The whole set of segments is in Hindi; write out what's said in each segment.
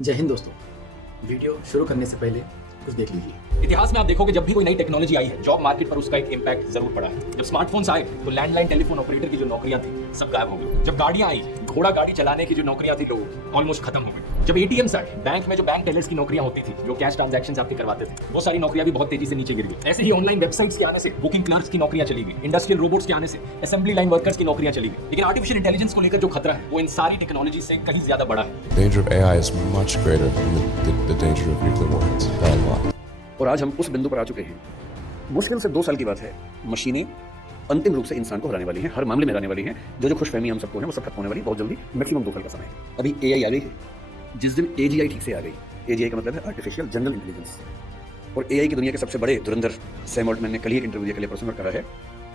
जय हिंद दोस्तों। वीडियो शुरू करने से पहले कुछ देख लीजिए। इतिहास में आप देखोगे जब भी कोई नई टेक्नोलॉजी आई है जॉब मार्केट पर उसका एक इम्पैक्ट जरूर पड़ा है। जब स्मार्टफोन्स आए तो लैंडलाइन टेलीफोन ऑपरेटर की जो नौकरियां थी सब गायब हो गई। जब गाड़ियां आई, घोड़ा गाड़ी चलाने की जो नौकरियां थी लोग ऑलमोस्ट खत्म हो गई। जब एटीएम्स आए, बैंक में जो बैंक टेलर्स की नौकरियां होती थी, जो कैश ट्रांजैक्शंस आपके करवाते थे, वो सारी नौकरियां भी बहुत तेजी से नीचे गिर गई। ऐसे ही ऑनलाइन वेबसाइट्स के आने से बुकिंग क्लर्क्स की नौकरियां चली गई। इंडस्ट्रियल रोबोट्स के आने से असेंबली लाइन वर्कर्स की नौकरियां चली गई। लेकिन आर्टिफिशियल इंटेलिजेंस को लेकर जो खतरा है वो इन सारी टेक्नोलॉजी से कहीं ज्यादा बड़ा है। The danger of AI is much greater than the danger of nuclear warheads by a lot. और आज हम उस बिंदु पर आ चुके हैं। मुश्किल से 2 साल की बात है, मशीनें अंतिम रूप से इंसान को हराने वाली हैं, हर मामले में हराने वाली हैं। जो खुशफहमी हम सबको है वो सब खत्म होने वाली है बहुत जल्दी, मैक्सिमम 2 साल का समय है। अभी एआई आ गई है, जिस दिन एजीआई ठीक से आ गई। एजीआई का मतलब है आर्टिफिशियल जनरल इंटेलिजेंस। और एआई की दुनिया के सबसे बड़े धुरंधर सैम ऑल्टमैन ने कल ही एक इंटरव्यू के लिए पर्सनल कहा है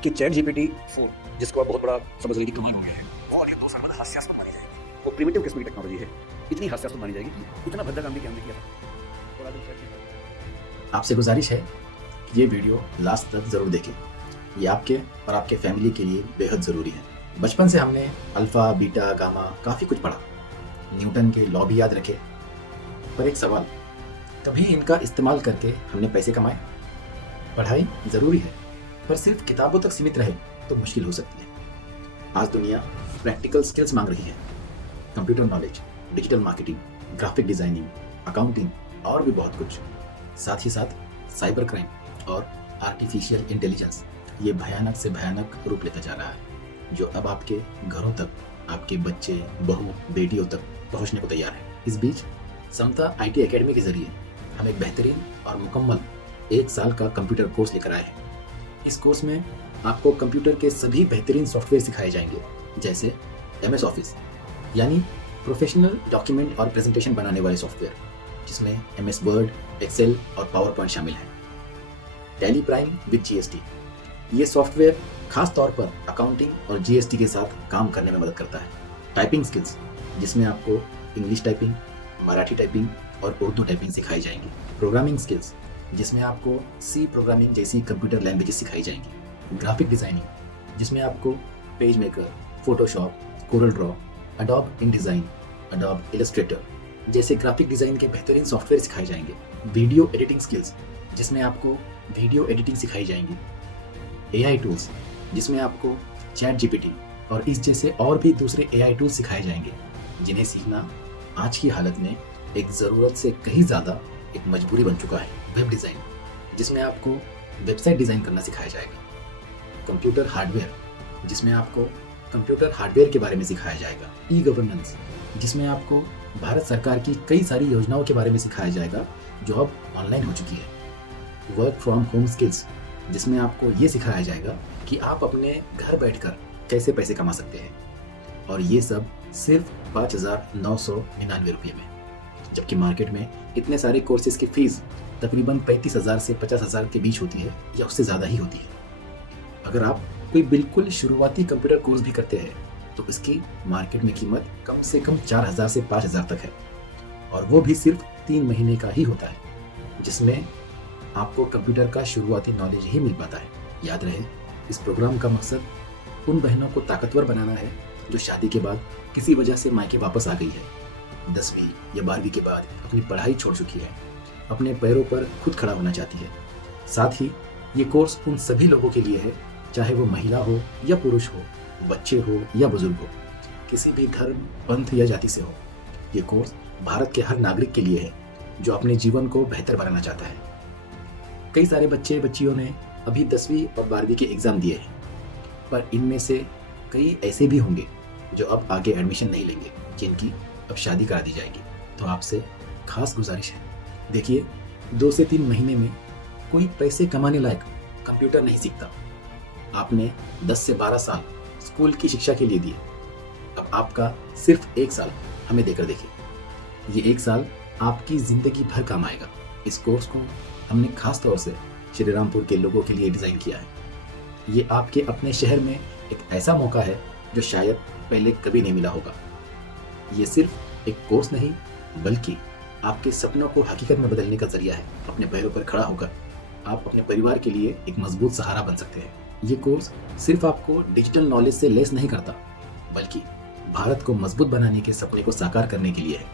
कि चैट जीपीटी 4, जिसको आप बहुत बड़ा समझ लीजिए कमाल हो गया है, वो आगे 2 साल बाद हास्यास्पद मानी जाएगी। वो प्रिमिटिव किस्म की टेक्नोलॉजी है, इतनी हास्यास्पद मानी जाएगी कि इतना भद्दा काम भी क्या हमने किया था। और आगे आपसे गुजारिश है कि ये वीडियो लास्ट तक जरूर देखें। ये आपके और आपके फैमिली के लिए बेहद ज़रूरी है। बचपन से हमने अल्फ़ा, बीटा, गामा काफ़ी कुछ पढ़ा, न्यूटन के लॉ भी याद रखे। पर एक सवाल, कभी इनका इस्तेमाल करके हमने पैसे कमाए? पढ़ाई ज़रूरी है, पर सिर्फ किताबों तक सीमित रहे तो मुश्किल हो सकती है। आज दुनिया प्रैक्टिकल स्किल्स मांग रही है। Computer knowledge, digital marketing, graphic designing, accounting और भी बहुत कुछ। साथ ही साथ साइबर क्राइम और आर्टिफिशियल इंटेलिजेंस ये भयानक से भयानक रूप लेता जा रहा है, जो अब आपके घरों तक, आपके बच्चे, बहू, बेटियों तक पहुंचने को तैयार है। इस बीच समता आईटी एकेडमी के जरिए हम एक बेहतरीन और मुकम्मल 1 साल का कंप्यूटर कोर्स लेकर आए हैं। इस कोर्स में आपको कंप्यूटर के सभी बेहतरीन सॉफ्टवेयर सिखाए जाएंगे, जैसे MS ऑफिस यानी प्रोफेशनल डॉक्यूमेंट और प्रेजेंटेशन बनाने वाले सॉफ्टवेयर, जिसमें MS वर्ड, एक्सेल और पावर पॉइंट शामिल है। टैली प्राइम विद GST, ये सॉफ्टवेयर खास तौर पर अकाउंटिंग और GST के साथ काम करने में मदद करता है। टाइपिंग स्किल्स, जिसमें आपको इंग्लिश टाइपिंग, मराठी टाइपिंग और उर्दू टाइपिंग सिखाई जाएंगी। प्रोग्रामिंग स्किल्स, जिसमें आपको C प्रोग्रामिंग जैसी कंप्यूटर लैंग्वेजेस सिखाई जाएंगी। ग्राफिक डिज़ाइनिंग, जिसमें आपको page maker, Photoshop, Corel Draw, adobe InDesign, adobe Illustrator जैसे ग्राफिक डिज़ाइन के बेहतरीन सॉफ्टवेयर सिखाए जाएंगे। वीडियो एडिटिंग स्किल्स, जिसमें आपको वीडियो एडिटिंग सिखाई जाएंगी। AI टूल्स, जिसमें आपको चैट जीपीटी और इस जैसे और भी दूसरे AI टूल्स सिखाए जाएंगे, जिन्हें सीखना आज की हालत में एक ज़रूरत से कहीं ज़्यादा एक मजबूरी बन चुका है। वेब डिज़ाइन, जिसमें आपको वेबसाइट डिज़ाइन करना सिखाया जाएगा। कंप्यूटर हार्डवेयर, जिसमें आपको कंप्यूटर हार्डवेयर के बारे में सिखाया जाएगा। ई गवर्नेंस, जिसमें आपको भारत सरकार की कई सारी योजनाओं के बारे में सिखाया जाएगा जो अब ऑनलाइन हो चुकी है। वर्क फ्रॉम होम स्किल्स, जिसमें आपको ये सिखाया जाएगा कि आप अपने घर बैठकर कैसे पैसे कमा सकते हैं, और ये सब सिर्फ 5,999 रुपये में, जबकि मार्केट में इतने सारे कोर्सेज की फीस तकरीबन 35,000 से 50,000 के बीच होती है या उससे ज़्यादा ही होती है। अगर आप कोई बिल्कुल शुरुआती कंप्यूटर कोर्स भी करते हैं तो इसकी मार्केट में कीमत कम से कम 4,000 से 5,000 तक है, और वो भी सिर्फ 3 महीने का ही होता है, जिसमें आपको कंप्यूटर का शुरुआती नॉलेज ही मिल पाता है। याद रहे, इस प्रोग्राम का मकसद उन बहनों को ताकतवर बनाना है जो शादी के बाद किसी वजह से मायके वापस आ गई है, 10वीं या 12वीं के बाद अपनी पढ़ाई छोड़ चुकी है, अपने पैरों पर खुद खड़ा होना चाहती है। साथ ही ये कोर्स उन सभी लोगों के लिए है, चाहे वो महिला हो या पुरुष हो, बच्चे हो या बुजुर्ग हो, किसी भी धर्म, पंथ या जाति से हो। ये कोर्स भारत के हर नागरिक के लिए है जो अपने जीवन को बेहतर बनाना चाहता है। कई सारे बच्चे बच्चियों ने अभी 10वीं और 12वीं के एग्ज़ाम दिए हैं, पर इनमें से कई ऐसे भी होंगे जो अब आगे एडमिशन नहीं लेंगे, जिनकी अब शादी करा दी जाएगी। तो आपसे खास गुजारिश है, देखिए 2 से 3 महीने में कोई पैसे कमाने लायक कंप्यूटर नहीं सीखता। आपने 10 से 12 साल स्कूल की शिक्षा के लिए दिए, अब आपका सिर्फ 1 साल हमें देकर देखिए। ये 1 साल आपकी ज़िंदगी भर काम आएगा। इस कोर्स को हमने खास तौर से श्री रामपुर के लोगों के लिए डिज़ाइन किया है। ये आपके अपने शहर में एक ऐसा मौका है जो शायद पहले कभी नहीं मिला होगा। ये सिर्फ एक कोर्स नहीं, बल्कि आपके सपनों को हकीकत में बदलने का जरिया है। अपने पैरों पर खड़ा होकर आप अपने परिवार के लिए एक मजबूत सहारा बन सकते हैं। ये कोर्स सिर्फ आपको डिजिटल नॉलेज से लेस नहीं करता, बल्कि भारत को मजबूत बनाने के सपने को साकार करने के लिए है।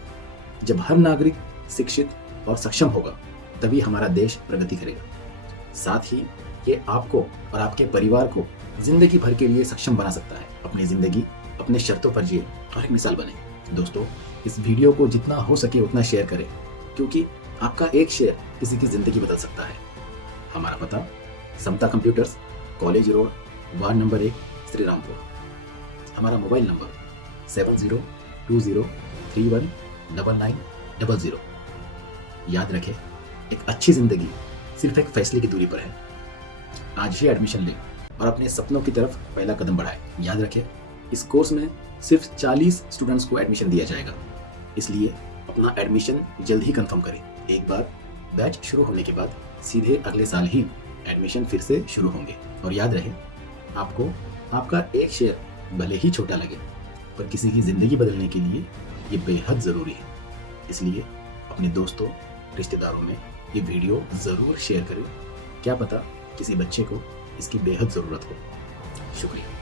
जब हर नागरिक शिक्षित और सक्षम होगा तभी हमारा देश प्रगति करेगा। साथ ही ये आपको और आपके परिवार को जिंदगी भर के लिए सक्षम बना सकता है। अपनी जिंदगी अपने शर्तों पर जिए और एक मिसाल बने। दोस्तों, इस वीडियो को जितना हो सके उतना शेयर करें, क्योंकि आपका एक शेयर किसी की जिंदगी बदल सकता है। हमारा पता Samta computers, college road, ward number 1, Shri Rampur. हमारा मोबाइल नंबर 7020319900। याद रखें, एक अच्छी जिंदगी सिर्फ एक फैसले की दूरी पर है। आज ही एडमिशन लें और अपने सपनों की तरफ पहला कदम बढ़ाएं। याद रखें, इस कोर्स में सिर्फ 40 स्टूडेंट्स को एडमिशन दिया जाएगा, इसलिए अपना एडमिशन जल्द ही कंफर्म करें। एक बार बैच शुरू होने के बाद सीधे अगले साल ही एडमिशन फिर से शुरू होंगे। और याद रहे, आपको आपका एक शेयर भले ही छोटा लगे, पर किसी की जिंदगी बदलने के लिए ये बेहद ज़रूरी है। इसलिए अपने दोस्तों, रिश्तेदारों में ये वीडियो ज़रूर शेयर करें। क्या पता किसी बच्चे को इसकी बेहद ज़रूरत हो। शुक्रिया।